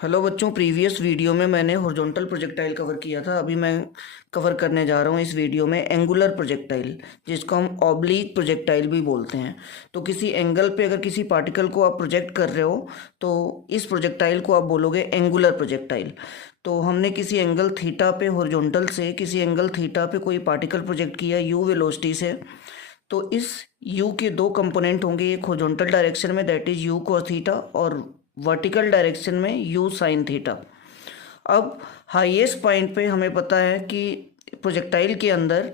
Hello बच्चों, previous video में मैंने हॉरिजॉन्टल प्रोजेक्टाइल कवर किया था। अभी मैं कवर करने जा रहा हूँ इस वीडियो में एंगुलर प्रोजेक्टाइल, जिसको हम ऑब्लिक प्रोजेक्टाइल भी बोलते हैं। तो किसी एंगल पे अगर किसी पार्टिकल को आप प्रोजेक्ट कर रहे हो तो इस प्रोजेक्टाइल को आप बोलोगे एंगुलर प्रोजेक्टाइल। तो हमने किसी एंगल थीटा पे हॉरिजॉन्टल से किसी एंगल थीटा पे कोई पार्टिकल प्रोजेक्ट किया यू वेलोसिटी से। तो इस u के दो कंपोनेंट होंगे, एक हॉरिजॉन्टल डायरेक्शन में that is u cos theta और वर्टिकल डायरेक्शन में u sin थीटा। अब हाईएस्ट पॉइंट पे हमें पता है कि प्रोजेक्टाइल के अंदर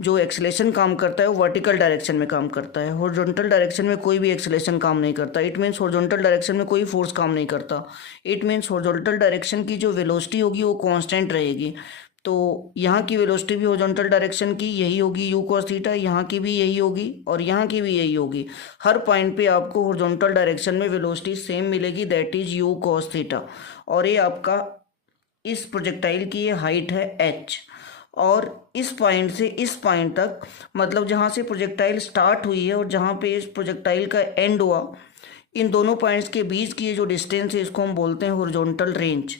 जो एक्सेलेरेशन काम करता है वो वर्टिकल डायरेक्शन में काम करता है। हॉरिजॉन्टल डायरेक्शन में कोई भी एक्सेलेरेशन काम नहीं करता। इट मीन्स हॉरिजॉन्टल डायरेक्शन में कोई फोर्स काम नहीं करता। इट मीन्स हॉरिजॉन्टल डायरेक्शन की जो वेलोसिटी होगी वो कांस्टेंट रहेगी। तो यहाँ की वेलोसिटी भी हॉरिजॉन्टल डायरेक्शन की यही होगी u cos थीटा, यहाँ की भी यही होगी और यहाँ की भी यही होगी। हर पॉइंट पे आपको हॉरिजॉन्टल डायरेक्शन में वेलोसिटी सेम मिलेगी that is u cos theta. और ये आपका इस प्रोजेक्टाइल की ये हाइट है h। और इस पॉइंट से इस पॉइंट तक, मतलब जहाँ से प्रोजेक्टाइल स्टार्ट हुई है और जहाँ पे इस प्रोजेक्टाइल का एंड हुआ, इन दोनों पॉइंट्स के बीच की ये जो डिस्टेंस है इसको हम बोलते हैं हॉरिजॉन्टल रेंज।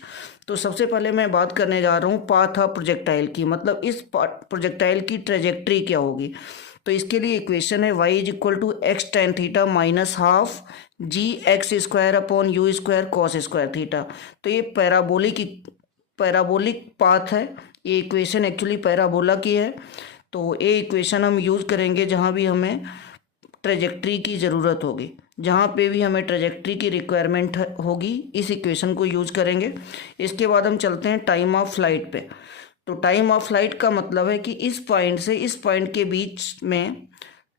तो सबसे पहले मैं बात करने जा रहा हूँ पाथ ऑफ प्रोजेक्टाइल की, मतलब इस प्रोजेक्टाइल की ट्रेजेक्ट्री क्या होगी। तो इसके लिए इक्वेशन है y is equal to x tan theta minus half g x square upon u square cos square theta. तो ये पैराबोलिक पाथ है। ये इक्वेशन एक्चुअली पैराबोला की है। तो ये इक्वेशन हम यूज़ करेंगे जहाँ भी हमें ट्रेजेक्ट्री की ज़रूरत होगी। जहाँ पे भी हमें ट्रेजेक्ट्री की रिक्वायरमेंट होगी इस इक्वेशन को यूज़ करेंगे। इसके बाद हम चलते हैं टाइम ऑफ फ्लाइट पे। तो टाइम ऑफ फ्लाइट का मतलब है कि इस पॉइंट से इस पॉइंट के बीच में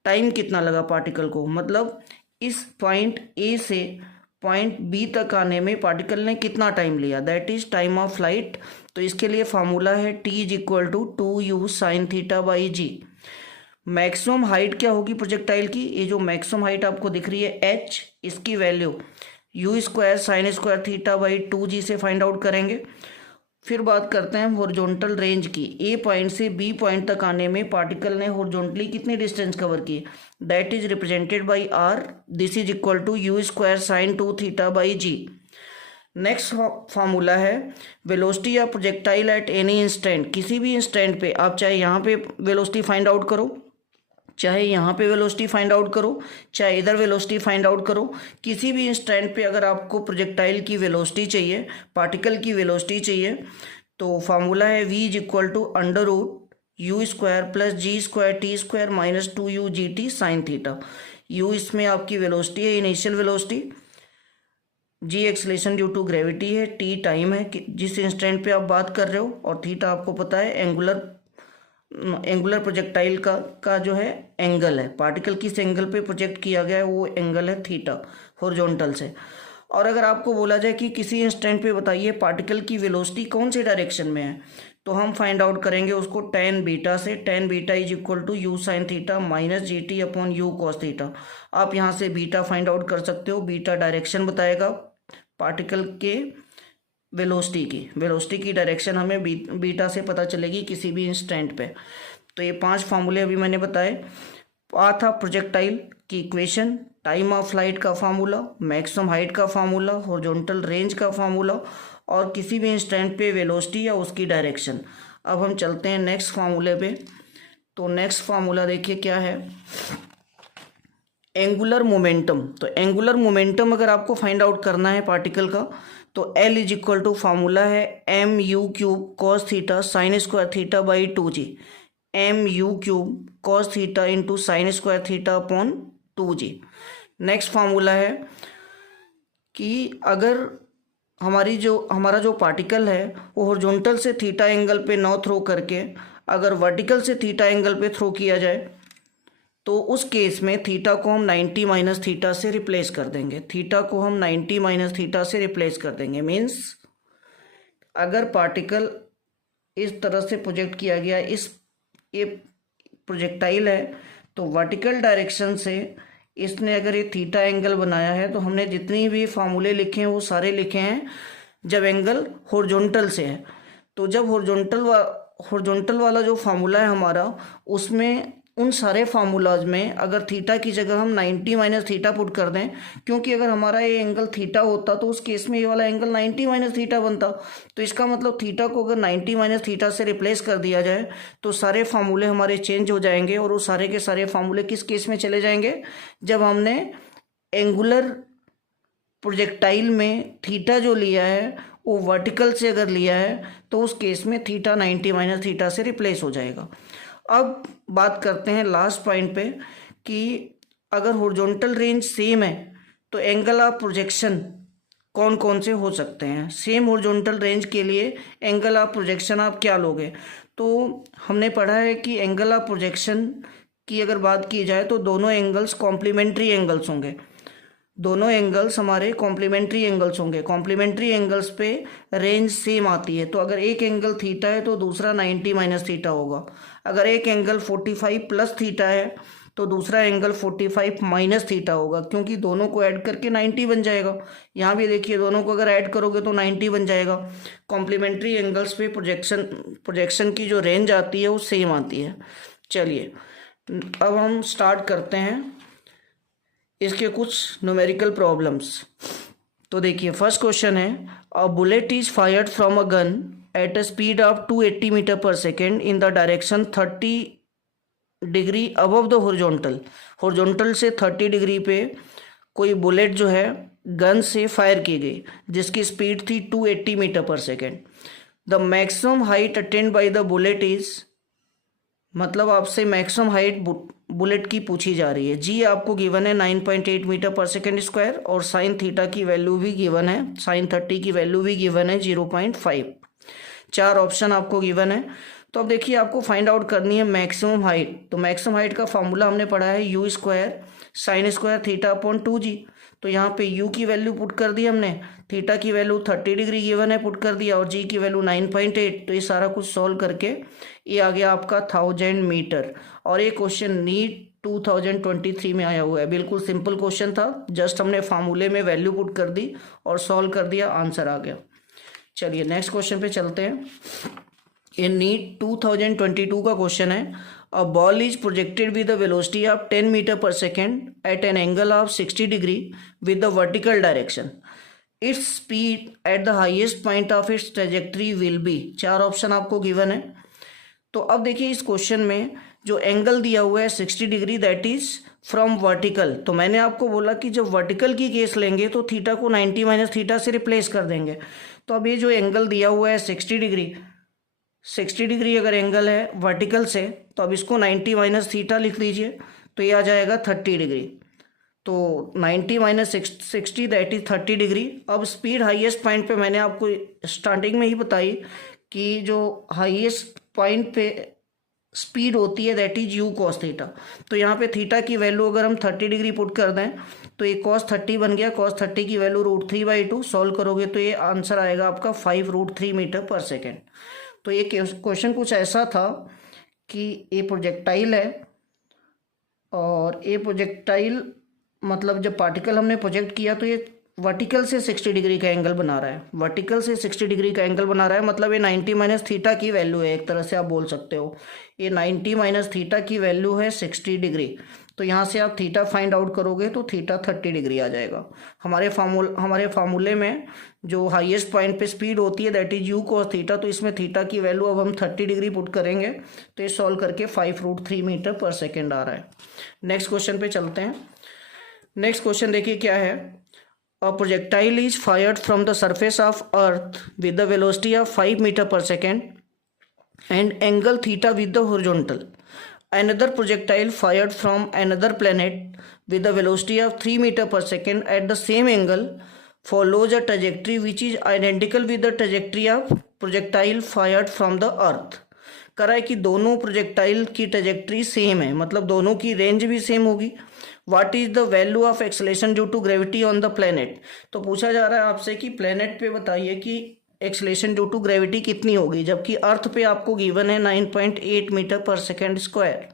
टाइम कितना लगा पार्टिकल को, मतलब इस पॉइंट ए से पॉइंट बी तक आने में पार्टिकल ने कितना टाइम लिया, that is time of flight. तो इसके लिए फार्मूला है t is equal to 2u sine theta by g. Maximum height क्या होगी प्रोजेक्टाइल की, ये जो मैक्सिमम हाइट आपको दिख रही है h, इसकी value you square sign square theta by 2g से फाइंड आउट करेंगे। फिर बात करते हैं हॉरिजॉन्टल रेंज की। ए पॉइंट से बी पॉइंट तक आने में पार्टिकल ने हॉरिजॉन्टली कितनी डिस्टेंस कवर की, that is represented by R. This is equal to u square sine 2 theta by g. Next formula है velocity of projectile at any instant. किसी भी इंस्टेंट पे आप चाहे यहाँ पे वेलोसिटी फाइंड आउट करो, चाहे यहाँ पे वेलोसिटी फाइंड आउट करो, चाहे इधर वेलोसिटी फाइंड आउट करो, किसी भी इंस्टेंट पे अगर आपको प्रोजेक्टाइल की वेलोसिटी चाहिए, पार्टिकल की वेलोसिटी चाहिए, तो फार्मूला है v is equal to under root u square plus g square t square minus 2u g t sine theta. u इसमें आपकी वेलोसिटी है, initial velocity, g acceleration due to gravity है, t time है कि जिस instant पे आप बात कर रहे हो, और थीटा आपको पता है एंगुलर प्रोजेक्टाइल का जो है एंगल है। पार्टिकल किस एंगल पे प्रोजेक्ट किया गया है वो एंगल है थीटा हॉरिजॉन्टल से। और अगर आपको बोला जाए कि किसी इंस्टेंट पे बताइए पार्टिकल की वेलोसिटी कौन से डायरेक्शन में है, तो हम फाइंड आउट करेंगे उसको टेन बीटा से। Tan beta is equal to u sine theta minus g t upon u cos theta. आप यहाँ से बीटा फाइंड आउट कर सकते हो। बीटा डायरेक्शन बताएगा पार्टिकल के वेलोसिटी की डायरेक्शन हमें बीटा से पता चलेगी किसी भी इंस्टेंट पे। तो ये 5 फार्मूले अभी मैंने बताए। पाथ ऑफ प्रोजेक्टाइल की इक्वेशन, टाइम ऑफ फ्लाइट का फार्मूला, मैक्सिमम हाइट का फार्मूला, हॉरिजॉन्टल रेंज का फार्मूला, और किसी भी इंस्टेंट पे वेलोसिटी या उसकी डायरेक्शन। अब हम चलते हैं नेक्स्ट फार्मूले पे। तो नेक्स्ट फार्मूला देखिए क्या है, एंगुलर मोमेंटम। तो एंगुलर मोमेंटम अगर आपको फाइंड आउट करना है पार्टिकल का, तो L is equal to formula है m u cube cos theta sine square theta by 2g। M u cube cos theta into sine square theta upon 2g। Next formula है कि अगर हमारा जो पार्टिकल है वो हॉरिजॉन्टल से थीटा एंगल पे न थ्रो करके अगर वर्टिकल से थीटा एंगल पे थ्रो किया जाए, तो उस केस में थीटा को हम 90 माइनस थीटा से रिप्लेस कर देंगे। थीटा को हम 90 माइनस थीटा से रिप्लेस कर देंगे। मीन्स अगर पार्टिकल इस तरह से प्रोजेक्ट किया गया, ये प्रोजेक्टाइल है, तो वर्टिकल डायरेक्शन से इसने अगर ये थीटा एंगल बनाया है, तो हमने जितनी भी फार्मूले लिखे हैं वो सारे लिखे हैं जब एंगल हॉरिजॉन्टल से है। तो जब हॉरिजॉन्टल वाला जो फार्मूला है हमारा, उसमें उन सारे फार्मूलाज में अगर थीटा की जगह हम 90 माइनस थीटा पुट कर दें, क्योंकि अगर हमारा ये एंगल थीटा होता तो उस केस में ये वाला एंगल 90 माइनस थीटा बनता। तो इसका मतलब थीटा को अगर 90 माइनस थीटा से रिप्लेस कर दिया जाए तो सारे फार्मूले हमारे चेंज हो जाएंगे, और वो सारे के सारे फार्मूले किस केस में चले जाएंगे, जब हमने एंगुलर प्रोजेक्टाइल में थीटा जो लिया है वो वर्टिकल से अगर लिया है तो उस केस में थीटा 90 माइनस थीटा से रिप्लेस हो जाएगा। अब बात करते हैं लास्ट पॉइंट पे कि अगर हॉरिजॉन्टल रेंज सेम है तो एंगल ऑफ प्रोजेक्शन कौन कौन से हो सकते हैं। सेम हॉरिजॉन्टल रेंज के लिए एंगल ऑफ प्रोजेक्शन आप क्या लोगे, तो हमने पढ़ा है कि एंगल ऑफ प्रोजेक्शन की अगर बात की जाए तो दोनों एंगल्स कॉम्प्लीमेंट्री एंगल्स होंगे। दोनों एंगल्स हमारे कॉम्प्लीमेंट्री एंगल्स होंगे। कॉम्प्लीमेंट्री एंगल्स पे रेंज सेम आती है, तो अगर एक एंगल थीटा है तो दूसरा 90 माइनस थीटा होगा। अगर एक एंगल 45 प्लस थीटा है तो दूसरा एंगल 45 माइनस थीटा होगा, क्योंकि दोनों को ऐड करके 90 बन जाएगा। यहाँ भी देखिए दोनों को अगर ऐड करोगे तो 90 बन जाएगा। कॉम्प्लीमेंट्री एंगल्स पे प्रोजेक्शन की जो रेंज आती है वो सेम आती है। चलिए अब हम स्टार्ट करते हैं इसके कुछ न्यूमेरिकल प्रॉब्लम्स। तो देखिए फर्स्ट क्वेश्चन है, a bullet is fired from a gun at a speed of 280 metre per second in the direction 30 degree above the horizontal. Horizontal से 30 डिग्री पे कोई बुलेट जो है गन से फायर की गई जिसकी स्पीड थी 280 metre per second. The maximum height attend by the bullet is, मतलब आपसे मैक्सिमम हाइट बुलेट की पूछी जा रही है। जी आपको गिवन है 9.8 मीटर पर सेकेंड स्क्वायर, और साइन थीटा की वैल्यू भी गिवन है, साइन 30 की वैल्यू भी गिवन है 0.5। चार ऑप्शन आपको गिवन है। तो अब देखिए आपको फाइंड आउट करनी है मैक्सिमम हाइट। तो मैक्सिमम हाइट का फॉर्मूला हमने पढ़ा है you square sign square theta upon 2g। तो यहाँ पे u की वैल्यू पुट कर दी हमने, थीटा की वैल्यू 30 डिग्री गिवन है पुट कर दिया, और g की वैल्यू 9.8। तो ये सारा कुछ सॉल्व करके ये आ गया आपका 1000 मीटर। और ये क्वेश्चन नीट 2023 में आया हुआ है। बिल्कुल सिंपल क्वेश्चन था, जस्ट हमने फार्मूले में वैल्यू पुट कर दी और सॉल्व कर दिया, आंसर आ गया। चलिए नेक्स्ट क्वेश्चन पे चलते हैं। ये नीट 2022 का क्वेश्चन है, a ball is projected with the velocity of 10 metre per second at an angle of 60 degree with the vertical direction. Its speed at the highest point of its trajectory will be. चार option आपको given है। तो अब देखिए इस question में जो angle दिया हुआ है 60 degree, that is from vertical. तो मैंने आपको बोला कि जब वर्टिकल की केस लेंगे तो थीटा को 90 माइनस थीटा से रिप्लेस कर देंगे। तो अब ये जो एंगल दिया हुआ है 60 डिग्री अगर एंगल है वर्टिकल से, तो अब इसको 90 माइनस थीटा लिख दीजिए, तो ये आ जाएगा 30 डिग्री। तो 90 माइनस 60 दैट इज 30 डिग्री। अब स्पीड हाईएस्ट पॉइंट पे मैंने आपको स्टार्टिंग में ही बताई कि जो हाईएस्ट पॉइंट पे स्पीड होती है that is you cos theta. तो यहाँ पे थीटा की वैल्यू अगर हम 30 डिग्री पुट कर दें तो ये cos 30 बन गया। cos 30 की वैल्यू √3/2 सॉल्व करोगे तो ये आंसर आएगा आपका 5√3 मीटर पर सेकेंड। तो ये क्वेश्चन कुछ ऐसा था कि ये प्रोजेक्टाइल है, और ये प्रोजेक्टाइल मतलब जब पार्टिकल हमने प्रोजेक्ट किया तो ये वर्टिकल से 60 डिग्री का एंगल बना रहा है। वर्टिकल से 60 डिग्री का एंगल बना रहा है, मतलब ये 90 माइनस थीटा की वैल्यू है, एक तरह से आप बोल सकते हो। ये 90 माइनस थीटा की वैल्यू है 60 डिग्री। तो यहाँ से आप थीटा फाइंड आउट करोगे तो थीटा 30 डिग्री आ जाएगा। हमारे फार्मूले में जो हाईएस्ट पॉइंट पे स्पीड होती है that is you cos theta. तो इसमें थीटा की वैल्यू अब हम 30 डिग्री पुट करेंगे तो ये सॉल्व करके 5√3 मीटर पर सेकेंड आ रहा है। नेक्स्ट क्वेश्चन पे चलते हैं। नेक्स्ट क्वेश्चन देखिए क्या है, a projectile is fired from the surface of earth with the velocity of 5 meter per second and angle theta with the horizontal. Another projectile fired from another planet with the velocity of 3 meter per second at the same angle follows a trajectory which is identical with the trajectory of projectile fired from the earth. करा है कि दोनों projectile की trajectory same है, मतलब दोनों की range भी सेम होगी। What is the value of acceleration due to gravity on the planet. तो पूछा जा रहा है आपसे कि प्लेनेट पे बताइए कि एक्सेलेरेशन ड्यू टू ग्रेविटी कितनी होगी, जबकि अर्थ पे आपको गिवन है 9.8 मीटर पर सेकेंड स्क्वायर।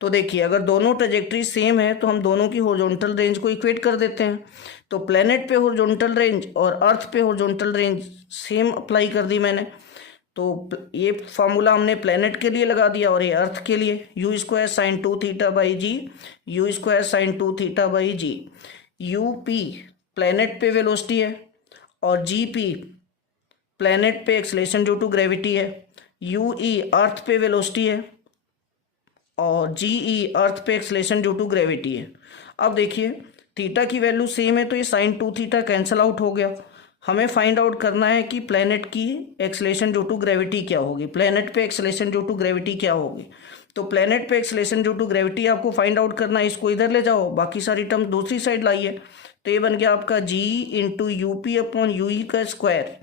तो देखिए अगर दोनों ट्रेजेक्ट्री सेम है तो हम दोनों की हॉरिजॉन्टल रेंज को इक्वेट कर देते हैं। तो प्लेनेट पे हॉरिजॉन्टल रेंज और अर्थ पे हॉरिजॉन्टल रेंज सेम अप्लाई कर दी मैंने। तो ये फार्मूला हमने प्लेनेट के लिए लगा दिया और ये अर्थ के लिए, u square sine 2 theta by g, u square sine 2 theta by g. U p planet पे वेलोसिटी है और जी पी प्लेनेट पे एक्सलेशन ड्यू टू ग्रेविटी है, यू ई अर्थ पे वेलोसिटी है और जी ई अर्थ पे एक्सलेशन ड्यू टू ग्रेविटी है। अब देखिए थीटा की वैल्यू सेम है तो ये साइन 2 थीटा कैंसिल आउट हो गया। हमें फाइंड आउट करना है कि प्लेनेट की एक्सलेशन ड्यू टू ग्रेविटी क्या होगी, प्लेनेट पे एक्सलेशन ड्यू टू ग्रेविटी क्या होगी। तो प्लेनेट पे एक्सलेशन ड्यू टू ग्रेविटी आपको फाइंड आउट करना है, इसको इधर ले जाओ, बाकी सारी टर्म दूसरी साइड लाइए। तो ये बन गया आपका g into u p upon u e का स्क्वायर।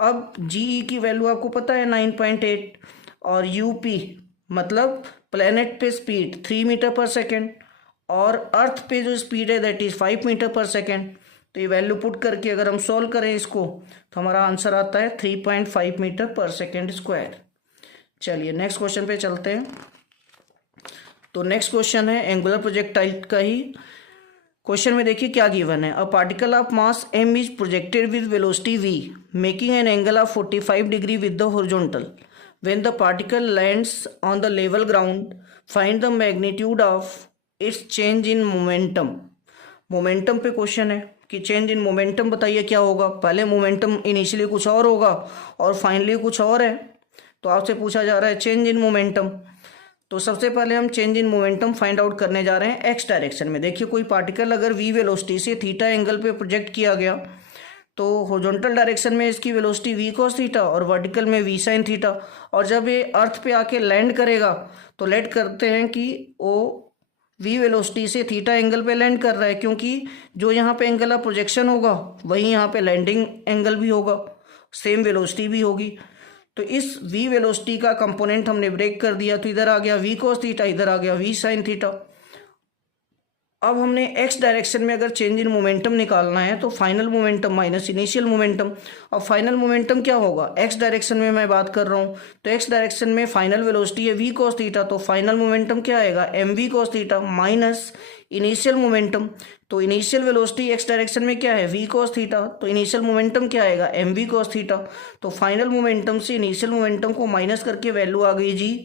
अब जी ई की वैल्यू आपको पता है 9.8 और यू पी मतलब प्लेनेट पे स्पीड 3 मीटर पर सेकेंड और अर्थ पे जो स्पीड है that is 5 metre per second. तो ये वैल्यू पुट करके अगर हम सॉल्व करें इसको तो हमारा आंसर आता है 3.5 मीटर पर सेकेंड स्क्वायर। चलिए नेक्स्ट क्वेश्चन पे चलते हैं। तो नेक्स्ट क्वेश्चन है एंगुलर प्रोजेक्टाइल का ही। क्वेश्चन में देखिए क्या गिवन है, a particle of mass m is projected with velocity v making an angle of 45 degree with the horizontal. When the particle lands on the level ground find the magnitude of its change in momentum. Momentum पे question है कि change in momentum बताइए क्या होगा। पहले momentum initially कुछ और होगा और फाइनली कुछ और है, तो आपसे पूछा जा रहा है चेंज इन मोमेंटम। तो सबसे पहले हम change in momentum find out करने जा रहे हैं एक्स डायरेक्शन में। देखिए कोई पार्टिकल अगर वी वेलोसिटी से थीटा एंगल पे प्रोजेक्ट किया गया तो हॉरिजॉन्टल डायरेक्शन में इसकी वेलोसिटी वी कॉस थीटा और वर्टिकल में वी साइन थीटा, और जब ये अर्थ पे आके लैंड करेगा तो लेट करते हैं कि वो वी वेलोसिटी से थीटा एंगल पे लैंड कर रहा है, क्योंकि जो यहाँ पे एंगल ऑफ प्रोजेक्शन होगा वही यहाँ पे लैंडिंग एंगल भी होगा, सेम वेलोसिटी भी होगी। तो इस v वेलोसिटी का कंपोनेंट हमने ब्रेक कर दिया, तो इधर आ गया v cos थीटा, इधर आ गया v sin थीटा। अब हमने x डायरेक्शन में अगर चेंज इन मोमेंटम निकालना है तो final momentum minus initial momentum. और फाइनल मोमेंटम क्या होगा, x डायरेक्शन में मैं बात कर रहा हूँ तो x डायरेक्शन में फाइनल वेलोसिटी है v cos थीटा, तो फाइनल मोमेंटम क्या आएगा mv cos theta minus initial momentum. तो इनिशियल वेलोसिटी x डायरेक्शन में क्या है v cos थीटा, तो इनिशियल मोमेंटम क्या आएगा mv cos थीटा। तो फाइनल मोमेंटम से इनिशियल मोमेंटम को माइनस करके वैल्यू आ गई g।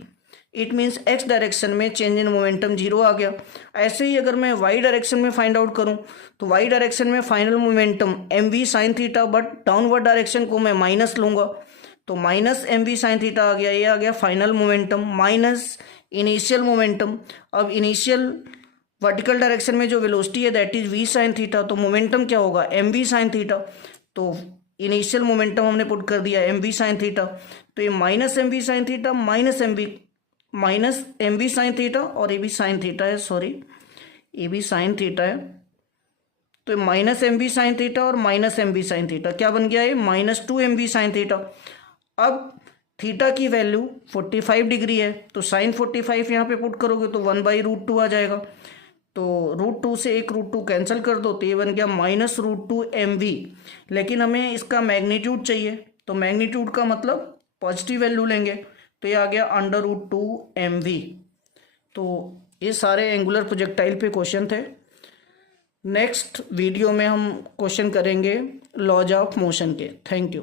It means x direction में चेंज इन मोमेंटम 0 आ गया। ऐसे ही अगर मैं y डायरेक्शन में फाइंड आउट करूं तो y डायरेक्शन में final momentum mv sin theta, but downward direction को मैं माइनस लूंगा तो माइनस mv sin थीटा आ गया। ये आ गया final momentum minus initial momentum. अब इनिशियल वर्टिकल डायरेक्शन में जो वेलोसिटी है that is v sin theta, तो मोमेंटम क्या होगा mv sin थीटा। तो इनिशियल मोमेंटम हमने पुट कर दिया mv sin थीटा, तो ये minus mv sin theta minus mv sin theta और ये भी साइन थीटा है, सॉरी ये भी साइन थीटा है। तो माइनस mv sin थीटा और माइनस mv sin थीटा क्या बन गया, ये माइनस 2 mv sin थीटा। अब थीटा की वैल्यू 45 डिग्री है तो साइन 45 यहाँ पे पुट करोगे तो 1/√2 आ जाएगा। तो √2 से एक √2 कैंसिल कर दो तो ये बन गया माइनस √2 mv। लेकिन हमें इसका मैग्नीट्यूड चाहिए, तो मैग्नीट्यूड का मतलब पॉजिटिव वैल्यू लेंगे, तो ये आ गया √2 mv। तो ये सारे एंगुलर प्रोजेक्टाइल पे क्वेश्चन थे। नेक्स्ट वीडियो में हम क्वेश्चन करेंगे लॉज ऑफ मोशन के। Thank you.